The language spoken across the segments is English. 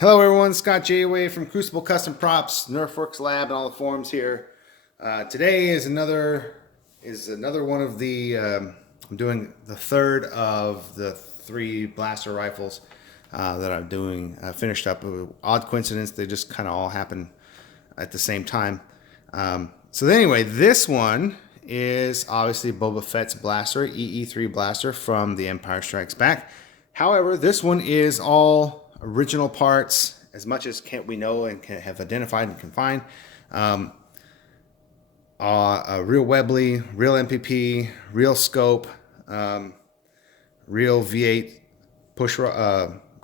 Hello everyone, Scott Jayway from Crucible Custom Props, Nerfworks Lab, and all the forums here. Today is another one of the. I'm doing the third of the three blaster rifles that I'm doing. Finished up. Odd coincidence, they just kind of all happen at the same time. So anyway, this one is obviously Boba Fett's blaster, EE3 blaster from The Empire Strikes Back. However, this one is all original parts, as much as we know and can have identified and can find. A real Webley, real MPP, real scope, real V8 push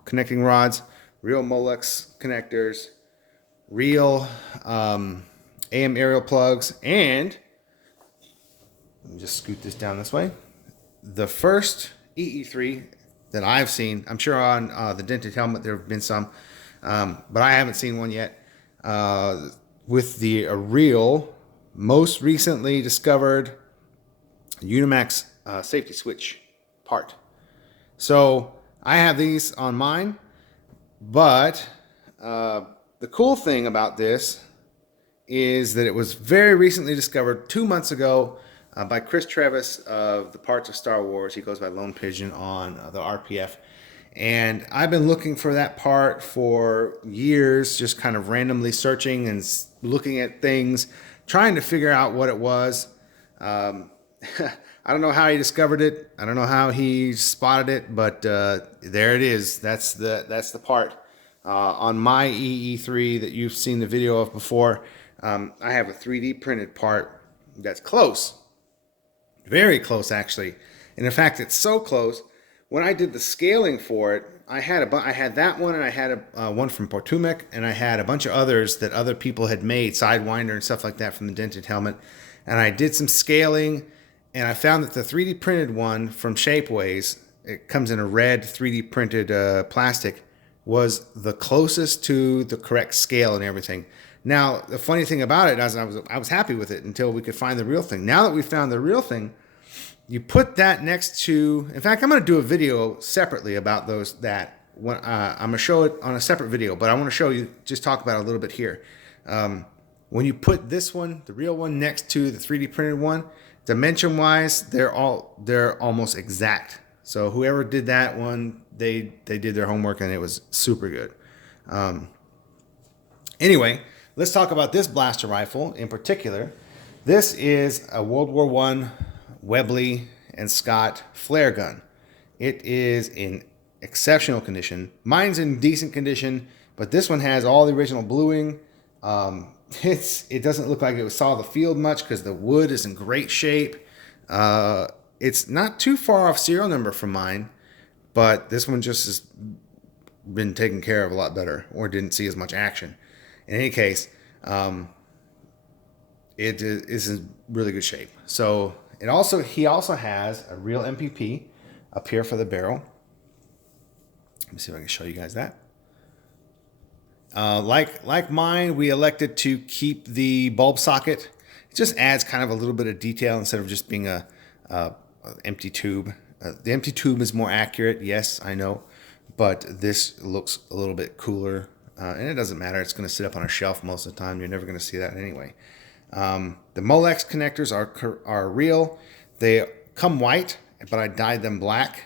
connecting rods, real Molex connectors, real AM aerial plugs, and let me just scoot this down this way. The first EE3 that I've seen, I'm sure on the dented helmet there have been some, but I haven't seen one yet, with the real, most recently discovered Unimax safety switch part. So I have these on mine, but the cool thing about this is that it was very recently discovered 2 months ago by Chris Trevis of the Parts of Star Wars. He goes by Lone Pigeon on the RPF. And I've been looking for that part for years, just kind of randomly searching and looking at things, trying to figure out what it was. I don't know how he discovered it. I don't know how he spotted it, but there it is. That's the part. On my EE3 that you've seen the video of before, I have a 3D printed part that's close. Very close, actually. And in fact, it's so close. When I did the scaling for it, I had that one, and I had one from Potomac, and I had a bunch of others that other people had made, Sidewinder and stuff like that from the dented helmet. And I did some scaling, and I found that the 3D printed one from Shapeways, it comes in a red 3D printed plastic, was the closest to the correct scale and everything. Now, the funny thing about it is I was happy with it until we could find the real thing. Now that we found the real thing, you put that next to... In fact, I'm going to do a video separately about I'm going to show it on a separate video, but I want to show you, just talk about it a little bit here. When you put this one, the real one, next to the 3D printed one, dimension-wise, they're almost exact. So whoever did that one, they did their homework, and it was super good. Anyway, let's talk about this blaster rifle in particular. This is a World War I Webley and Scott flare gun. It is in exceptional condition. Mine's in decent condition, but this one has all the original bluing. It doesn't look like it saw the field much because the wood is in great shape. It's not too far off serial number from mine, but this one just has been taken care of a lot better, or didn't see as much action. In any case, it is in really good shape. So he also has a real MPP up here for the barrel. Let me see if I can show you guys that. Like mine, we elected to keep the bulb socket. It just adds kind of a little bit of detail instead of just being a empty tube. The empty tube is more accurate, yes, I know, but this looks a little bit cooler, and it doesn't matter. It's going to sit up on a shelf most of the time. You're never going to see that anyway. The Molex connectors are real. They come white, but I dyed them black.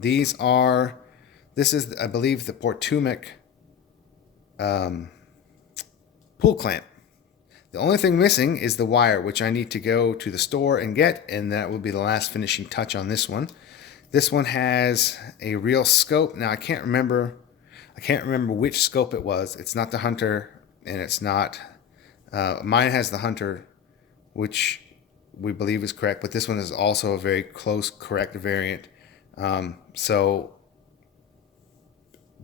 This is, I believe, the Potomac pull clamp. The only thing missing is the wire, which I need to go to the store and get, and that will be the last finishing touch on this one. This one has a real scope. Now I can't remember which scope it was. It's not the Hunter, and it's not... mine has the Hunter, which we believe is correct, but this one is also a very close, correct variant. So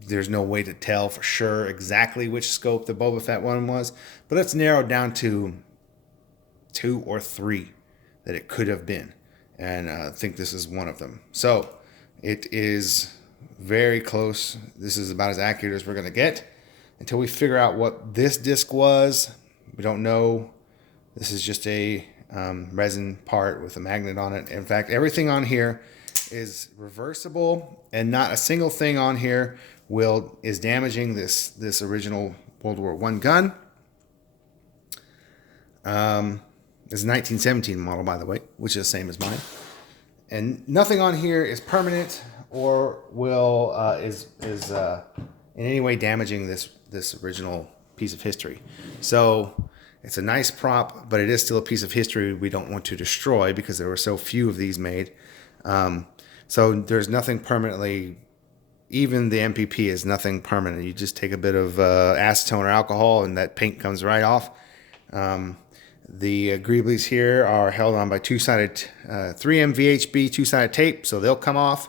there's no way to tell for sure exactly which scope the Boba Fett one was, but it's narrowed down to 2 or 3 that it could have been, and I think this is one of them. So it is very close. This is about as accurate as we're going to get until we figure out what this disc was. We don't know. This is just a resin part with a magnet on it. In fact, everything on here is reversible, and not a single thing on here is damaging this original World War I gun. It's a 1917 model, by the way, which is the same as mine. And nothing on here is permanent or will is in any way damaging this original piece of history. So it's a nice prop, but it is still a piece of history we don't want to destroy because there were so few of these made. So there's nothing permanently. Even the MPP is nothing permanent. You just take a bit of acetone or alcohol, and that paint comes right off. The greeblies here are held on by two-sided 3M VHB two-sided tape, so they'll come off.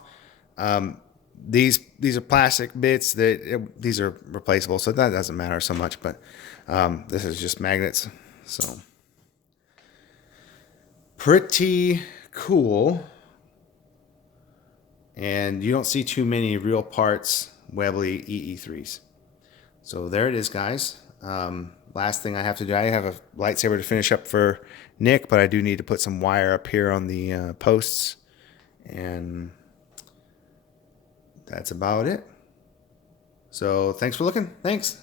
These are plastic bits these are replaceable, so that doesn't matter so much. But this is just magnets, so pretty cool. And you don't see too many real parts Webley EE3s. So there it is, guys. Last thing I have to do, I have a lightsaber to finish up for Nick, but I do need to put some wire up here on the posts. And that's about it. So thanks for looking. Thanks.